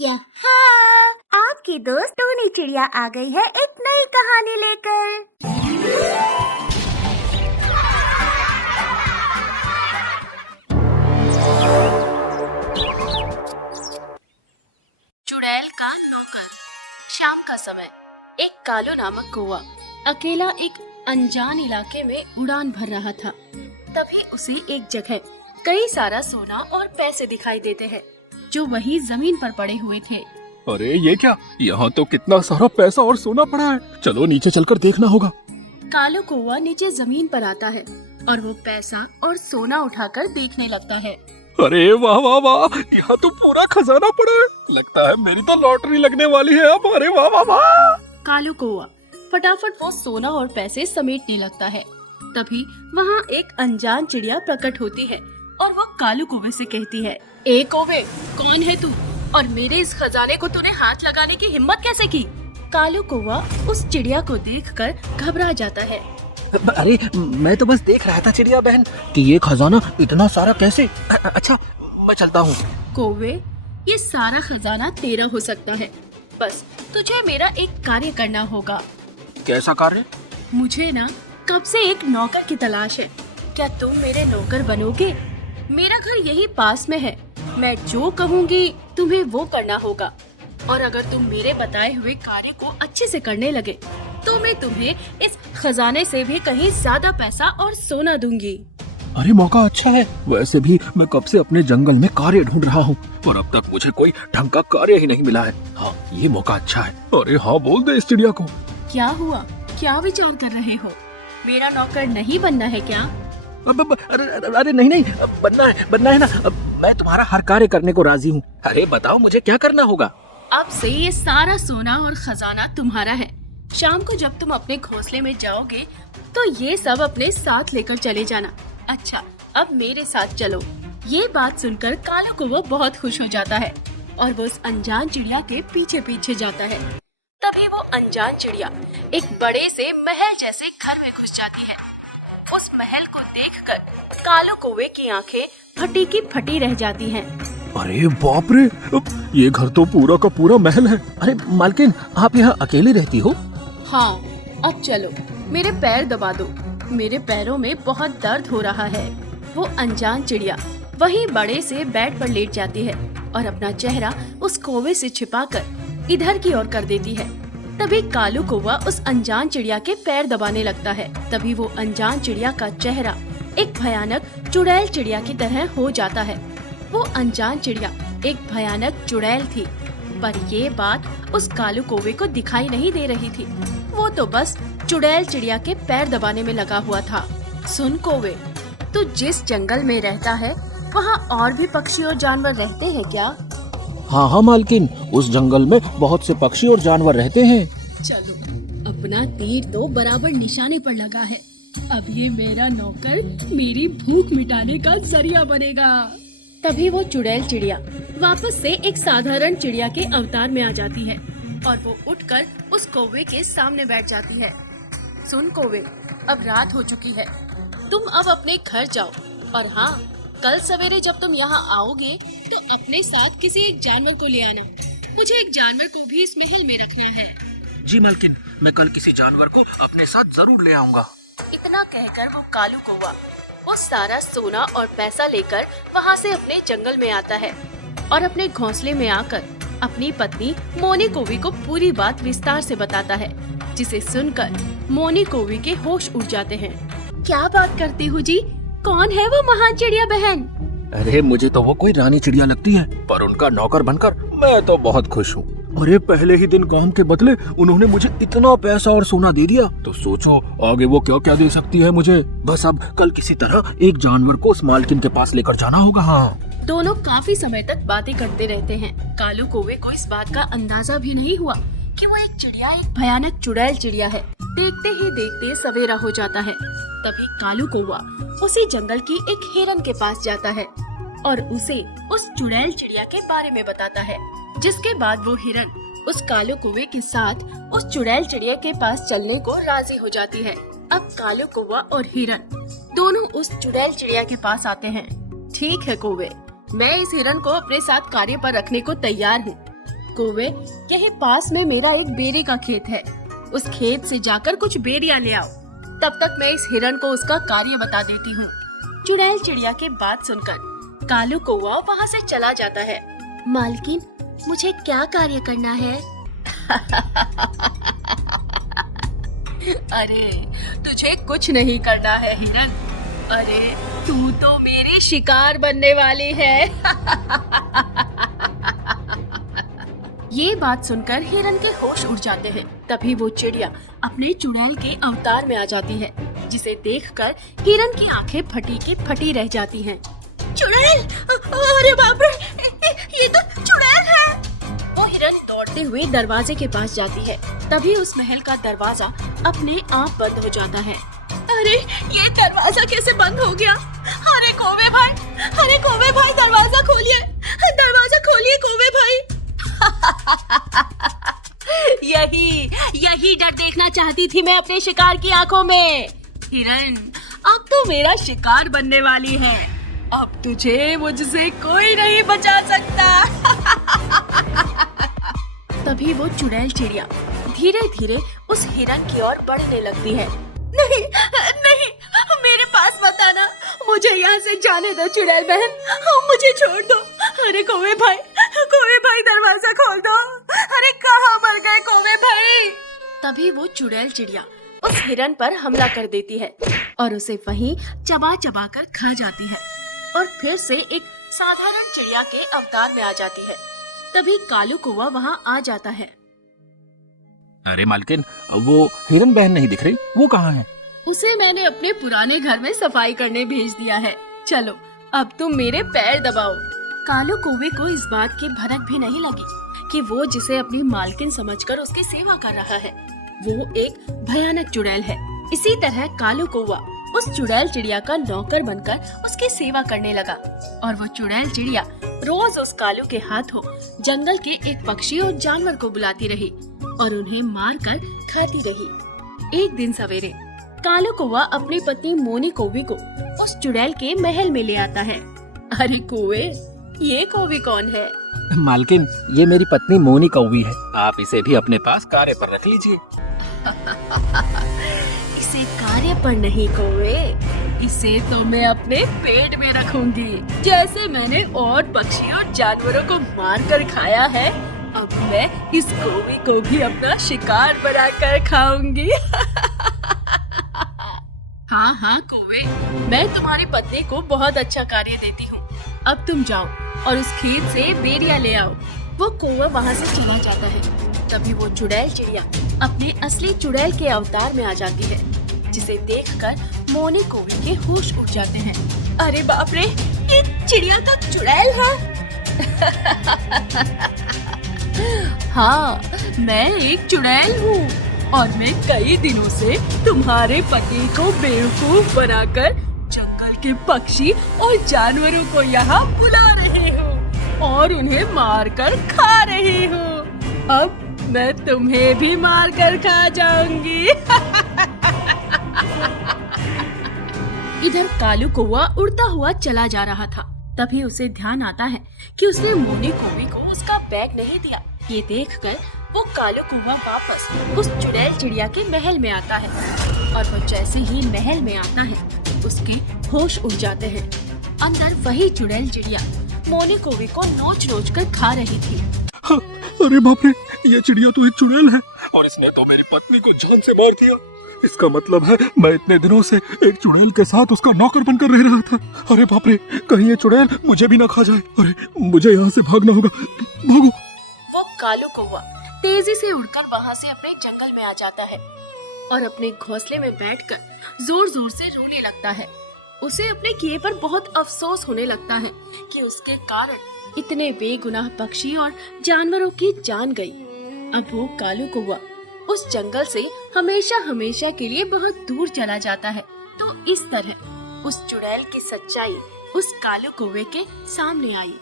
यहाँ आपकी दोस्त टूनी चिड़िया आ गई है एक नई कहानी लेकर। चुड़ैल का नौकर। शाम का समय एक कालू नामक कौवा अकेला एक अनजान इलाके में उड़ान भर रहा था। तभी उसे एक जगह कई सारा सोना और पैसे दिखाई देते हैं जो वही जमीन पर पड़े हुए थे। अरे ये क्या, यहाँ तो कितना सारा पैसा और सोना पड़ा है। चलो नीचे चलकर देखना होगा। कालू कौवा नीचे जमीन पर आता है और वो पैसा और सोना उठाकर देखने लगता है। अरे वाह वाह वाह, यहाँ तो पूरा खजाना पड़ा है। लगता है मेरी तो लॉटरी लगने वाली है अब। अरे वाह वाह वाह। कालू कौवा फटाफट वो सोना और पैसे समेटने लगता है। तभी वहाँ एक अनजान चिड़िया प्रकट होती है और वो कालू कौवे से कहती है, ए कौवे, कौन है तू और मेरे इस खजाने को तूने हाथ लगाने की हिम्मत कैसे की? कालू कौवा उस चिड़िया को देखकर घबरा जाता है। अरे मैं तो बस देख रहा था चिड़िया बहन कि ये खजाना इतना सारा कैसे। अच्छा मैं चलता हूँ। कौवे, ये सारा खजाना तेरा हो सकता है, बस तुझे मेरा एक कार्य करना होगा। कैसा कार्य? मुझे ना कब से एक नौकर की तलाश है। क्या तुम मेरे नौकर बनोगे? मेरा घर यही पास में है। मैं जो कहूँगी तुम्हें वो करना होगा और अगर तुम मेरे बताए हुए कार्य को अच्छे से करने लगे तो मैं तुम्हें इस खजाने से भी कहीं ज्यादा पैसा और सोना दूंगी। अरे मौका अच्छा है। वैसे भी मैं कब से अपने जंगल में कार्य ढूंढ रहा हूँ और अब तक मुझे कोई ढंग का कार्य ही नहीं मिला है। हाँ, ये मौका अच्छा है। अरे हाँ, बोल दे इस चिड़िया को। क्या हुआ? क्या विचार कर रहे हो? मेरा नौकर नहीं बनना है क्या? अरे नहीं, बनना है ना। मैं तुम्हारा हर कार्य करने को राजी हूँ। अरे बताओ मुझे क्या करना होगा? अब से ये सारा सोना और खजाना तुम्हारा है। शाम को जब तुम अपने घोंसले में जाओगे तो ये सब अपने साथ लेकर चले जाना। अच्छा, अब मेरे साथ चलो। ये बात सुनकर कालू कौवा बहुत खुश हो जाता है और वो उस अनजान चिड़िया के पीछे पीछे जाता है। तभी वो अनजान चिड़िया एक बड़े से महल जैसे घर में घुस जाती है। उस महल को देखकर कालू कौवे की आंखें फटी की फटी रह जाती हैं। अरे बाप रे, ये घर तो पूरा का पूरा महल है। अरे मालकिन, आप यहाँ अकेली रहती हो? हाँ, अब चलो, मेरे पैर दबा दो। मेरे पैरों में बहुत दर्द हो रहा है। वो अनजान चिड़िया वहीं बड़े से बेड पर लेट जाती है और अपना चेहरा उस कौवे से छिपाकर इधर की ओर कर देती है। तभी कालू कौवा उस अनजान चिड़िया के पैर दबाने लगता है। तभी वो अनजान चिड़िया का चेहरा एक भयानक चुड़ैल चिड़िया की तरह हो जाता है। वो अनजान चिड़िया एक भयानक चुड़ैल थी, पर ये बात उस कालू कौवे को दिखाई नहीं दे रही थी। वो तो बस चुड़ैल चिड़िया के पैर दबाने में लगा हुआ था। सुन कौवे, तू जिस जंगल में रहता है वहाँ और भी पक्षी और जानवर रहते हैं क्या? हाँ मालकिन, उस जंगल में बहुत से पक्षी और जानवर रहते हैं। चलो, अपना तीर तो बराबर निशाने पर लगा है। अब ये मेरा नौकर मेरी भूख मिटाने का जरिया बनेगा। तभी वो चुड़ैल चिड़िया वापस से एक साधारण चिड़िया के अवतार में आ जाती है और वो उठकर उस कौवे के सामने बैठ जाती है। सुन कौवे, अब रात हो चुकी है, तुम अब अपने घर जाओ और हाँ, कल सवेरे जब तुम यहाँ आओगे तो अपने साथ किसी एक जानवर को ले आना। मुझे एक जानवर को भी इस महल में रखना है। जी मालकिन, मैं कल किसी जानवर को अपने साथ जरूर ले आऊंगा। इतना कहकर वो कालू कौवा वो सारा सोना और पैसा लेकर वहाँ से अपने जंगल में आता है और अपने घोंसले में आकर अपनी पत्नी मोनी कौवी को पूरी बात विस्तार से बताता है, जिसे सुनकर मोनी कौवी के होश उड़ जाते हैं। क्या बात करते हो जी? कौन है वो महान चिड़िया बहन? अरे मुझे तो वो कोई रानी चिड़िया लगती है, पर उनका नौकर बनकर मैं तो बहुत खुश हूँ। अरे पहले ही दिन काम के बदले उन्होंने मुझे इतना पैसा और सोना दे दिया, तो सोचो आगे वो क्या क्या दे सकती है मुझे। बस अब कल किसी तरह एक जानवर को उस मालकिन के पास लेकर जाना होगा। हाँ, दोनों काफी समय तक बातें करते रहते हैं। कालू कौवे को इस बात का अंदाजा भी नहीं हुआ कि वो एक चिड़िया एक भयानक चुड़ैल चिड़िया है। देखते ही देखते सवेरा हो जाता है। तभी कालू कौवा उसी जंगल की एक हिरन के पास जाता है और उसे उस चुड़ैल चिड़िया के बारे में बताता है, जिसके बाद वो हिरन उस कालू कौवे के साथ उस चुड़ैल चिड़िया के पास चलने को राजी हो जाती है। अब कालू कौवा और हिरन दोनों उस चुड़ैल चिड़िया के पास आते हैं। ठीक है कौवे, मैं इस हिरन को अपने साथ कार्य पर रखने को तैयार हूँ, कौवे, यही पास में मेरा एक बेरी का खेत है, उस खेत से जाकर कुछ बेरियां ले आओ। तब तक मैं इस हिरन को उसका कार्य बता देती हूँ। चुड़ैल चिड़िया के बात सुनकर कालू कौवा वहाँ से चला जाता है। मालकिन, मुझे क्या कार्य करना है? अरे, तुझे कुछ नहीं करना है हिरन। अरे, तू तो मेरी शिकार बनने वाली है। ये बात सुनकर हिरन के होश उड़ जाते हैं। तभी वो चिड़िया अपने चुड़ैल के अवतार में आ जाती है, जिसे देखकर हिरन की आंखें फटी की फटी रह जाती हैं। चुड़ैल! अरे बाप रे, ये तो चुड़ैल है। वो हिरन दौड़ते हुए दरवाजे के पास जाती है। तभी उस महल का दरवाजा अपने आप बंद हो जाता है। अरे, ये दरवाजा कैसे बंद हो गया? अरे कौवे भाई, दरवाजा खोलिए, कौवे भाई। यही डर देखना चाहती थी मैं अपने शिकार की आंखों में। हिरन, अब तो मेरा शिकार बनने वाली है। अब तुझे मुझसे कोई नहीं बचा सकता। तभी वो चुड़ैल चिड़िया धीरे धीरे उस हिरन की ओर बढ़ने लगती है। नहीं, मेरे पास मत आना, मुझे यहाँ से जाने दो चुड़ैल बहन, मुझे छोड़ दो। अरे कौवे भाई, दरवाजा खोल दो। अरे कहाँ मर गए कौवे भाई? तभी वो चुड़ैल चिड़िया उस हिरन पर हमला कर देती है और उसे वहीं चबा चबा कर खा जाती है और फिर से एक साधारण चिड़िया के अवतार में आ जाती है। तभी कालू कौवा वहाँ आ जाता है। अरे मालकिन, वो हिरन बहन नहीं दिख रही, वो कहाँ है? उसे मैंने अपने पुराने घर में सफाई करने भेज दिया है। चलो, अब तुम मेरे पैर दबाओ। कालू कौवे को इस बात की भनक भी नहीं लगी कि वो जिसे अपनी मालकिन समझकर उसकी सेवा कर रहा है, वो एक भयानक चुड़ैल है। इसी तरह कालू कौवा उस चुड़ैल चिड़िया का नौकर बनकर उसकी सेवा करने लगा और वो चुड़ैल चिड़िया रोज उस कालू के हाथों जंगल के एक पक्षी और जानवर को बुलाती रही और उन्हें मार कर खाती रही। एक दिन सवेरे कालू कौवा अपनी पत्नी मोनी कौवी को उस चुड़ैल के महल में ले आता है। अरे कौवे, ये कौवी कौन है? मालकिन, ये मेरी पत्नी मोनी कौवी है। आप इसे भी अपने पास कार्य पर रख लीजिए। इसे कार्य पर नहीं कौवे, इसे तो मैं अपने पेट में रखूंगी। जैसे मैंने और पक्षी और जानवरों को मार कर खाया है, अब मैं इस कौवे को भी अपना शिकार बनाकर खाऊंगी। हाँ कौवे, मैं तुम्हारी पत्नी को बहुत अच्छा कार्य देती हूँ। अब तुम जाओ और उस खेत से बेरिया ले आओ। वो कौवा वहाँ से चला जाता है। तभी वो चुड़ैल चिड़िया अपने असली चुड़ैल के अवतार में आ जाती है, जिसे देखकर मोनी कौवे के होश उड़ जाते हैं। अरे बाप रे, ये चिड़िया तो चुड़ैल है। हाँ, मैं एक चुड़ैल हूँ और मैं कई दिनों से तुम्हारे पति को बेवकूफ बनाकर जंगल के पक्षी और जानवरों को यहाँ बुला रही हूँ और उन्हें मारकर खा रही हूँ। अब मैं तुम्हें भी मारकर खा जाऊंगी। इधर कालू कौवा उड़ता हुआ चला जा रहा था। तभी उसे ध्यान आता है कि उसने मोनी कौवी को उसका बैग नहीं दिया। ये देखकर वो कालू कौवा वापस उस चुड़ैल चिड़िया के महल में आता है और वो जैसे ही महल में आता है, उसके होश उड़ जाते हैं। अंदर वही चुड़ैल चिड़िया मोनी कौवी को नोच नोच कर खा रही थी। अरे बाप रे, ये चिड़िया तो एक चुड़ैल है और इसने तो मेरी पत्नी को जान से मार दिया। इसका मतलब है मैं इतने दिनों से एक चुड़ैल के साथ उसका नौकर बनकर रह रहा था। अरे बाप रे, कहीं ये चुड़ैल मुझे भी ना खा जाए। अरे मुझे यहाँ से भागना होगा, भागो। वो कालू कौवा तेजी से उड़कर वहाँ से अपने जंगल में आ जाता है और अपने घोंसले में बैठकर जोर जोर से रोने लगता है। उसे अपने किए पर बहुत अफसोस होने लगता है कि उसके कारण इतने बेगुनाह पक्षी और जानवरों की जान गई। अब वो कालू कौवा उस जंगल से हमेशा हमेशा के लिए बहुत दूर चला जाता है। तो इस तरह उस चुड़ैल की सच्चाई उस कालू कौवे के सामने आई।